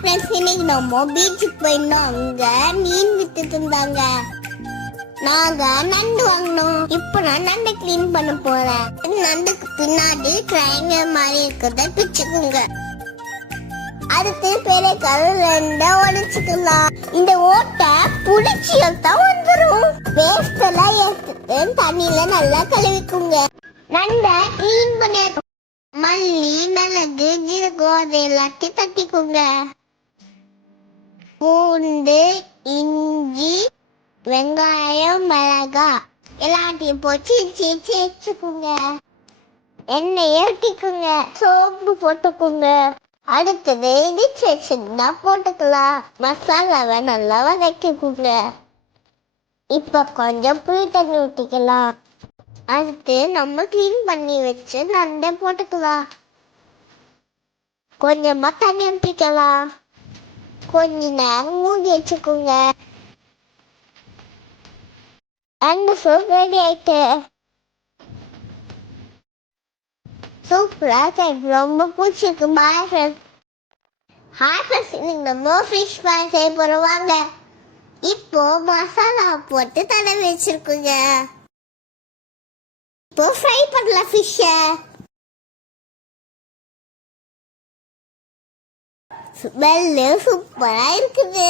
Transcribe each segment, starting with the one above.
Friends, இன்னைக்கு நம்ம பீச்சுக்கு போயிருந்தோம். அங்க மீன் வித்துட்டு இருந்தாங்க. நாங்க நண்டு வாங்கினோம். இப்ப நான் நண்டை கிளீன் பண்ண போறேன். நண்டுக்கு பின்னாடி ட்ரையாங்கிள் மாதிரி இருக்கிறத பிச்சுக்குங்க. அடுத்து பெரிய கல் ரெண்டா உடைச்சுக்கலாம். இந்த ஓட்டை புடிச்சி எடுத்தா வந்துரும். வேஸ்ட் எல்லாம் எடுத்துட்டு தண்ணியில நல்லா கழுவிக்குங்க. நண்டை கிளீன் பண்ணி மல்லி, மிளகு, ஜீரகம் அது எல்லாத்தையும் தட்டிக்குங்க. பூண்டு, இஞ்சி, வெங்காயம், மிளகா எல்லாத்தையும் போட்டு வச்சுக்கோங்க. எண்ணெய் ஊற்றிக்குங்க. சோம்பு போட்டுக்குங்க. அடுத்தது இடிச்சு வச்சுருந்தா போட்டுக்கலாம். மசாலாவை நல்லா வதக்கிக்குங்க. இப்போ கொஞ்சம் புளி தண்ணி ஊற்றிக்கலாம். அடுத்து நம்ம கிளீன் பண்ணி வச்சு நண்டை போட்டுக்கலாம். கொஞ்சமா தண்ணி ஊற்றிக்கலாம். கொஞ்ச நேரம் மூடி வச்சுக்கோங்க. நண்டு சூப் ரெடி ஆயிட்டு. சூப்பரா ரொம்ப பிடிச்சிருக்கு. Bye friends. ஹாய் ஃப்ரெண்ட்ஸ், இன்னைக்கு நம்ம ஃபிஷ் ஃப்ரை செய்ய போறோம். வாங்க. இப்போ மசாலா போட்டு தடவி வச்சிருக்குங்க. இப்போ ஃப்ரை பண்ணலாம் ஃபிஷ்ஷை. ஸ்மெல்லு சூப்பரா இருக்குது.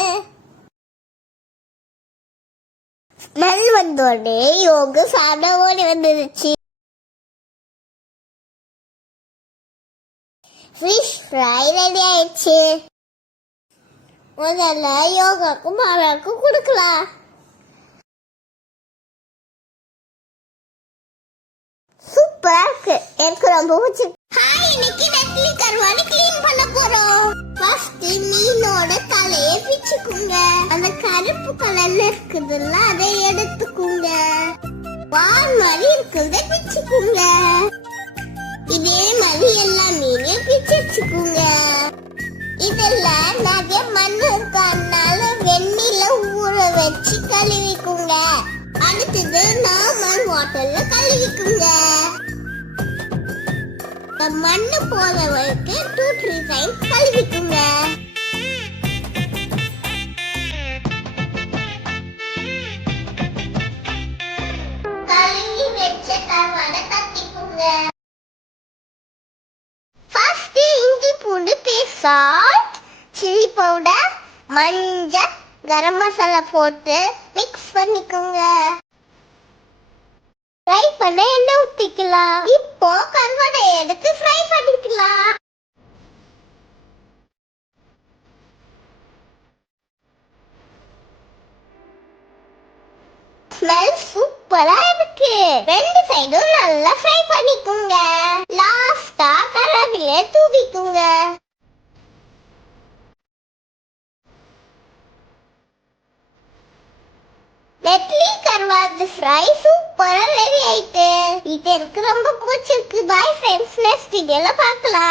ஸ்மெல் வந்தோடனே யோக சாப்பிட ஓடி வந்துருச்சு. ஃபிஷ் ஃப்ரை ரெடி ஆயிடுச்சு. முதல்ல யோகாக்கும் மாலாக்கும் கொடுக்கலாம். சூப்பரா இருக்கு. எனக்கு ரொம்ப பிடிச்சிருக்கு. ஹாய், இன்னைக்கு நெட்லி கருவாடு கிளீன் பண்ண போறோம். ஃபர்ஸ்ட் மீனோட தலையை பிச்சுக்குங்க. அந்த கருப்பு கலர்ல இருக்குதுல்ல அதை எடுத்துக்குங்க. வால் மாதிரி இருக்கிறத பிச்சுக்குங்க. இதே மாதிரி எல்லா மீனையும் பிச்சு வச்சுக்குங்க. இதெல்லாம் நிறைய மண் இருக்கனால வெந்நீர்ல ஊற வச்சு கழுவிக்குங்க. அடுத்தது நார்மல் வாட்டர்ல கழுவிக்குங்க. மண்ணு போற வரைக்கும் 2-3 டைம்ஸ் கழுவிக்குங்க. கழுவி வச்ச கருவாடை தட்டிக்குங்க. ஃபர்ஸ்ட் இஞ்சி பூண்டு பேஸ்ட், சால்ட், சில்லி பவுடர், மஞ்சள், கரம் மசாலா போட்டு மிக்ஸ் பண்ணிக்கோங்க. ஃப்ரை பண்ண எண்ணெய் ஊற்றிக்கலாம். இப்போ கருவாடை எடுத்து ஃப்ரை பண்ணிக்கலாம். ஸ்மெல் சூப்பரா இருக்கு. ரெண்டு சைடும் நல்லா ஃப்ரை பண்ணிக்கோங்க. லாஸ்டா கருவேப்பிலை தூவிக்குங்க. நெட்லி கருவாடு ஃப்ரை சூப்பரா ரெடி ஆயிட்டு. இது எனக்கு ரொம்ப பிடிச்சிருக்கு. பாய் ஃப்ரெண்ட்ஸ், நெக்ஸ்ட் வீடியோல பார்க்கலாம்.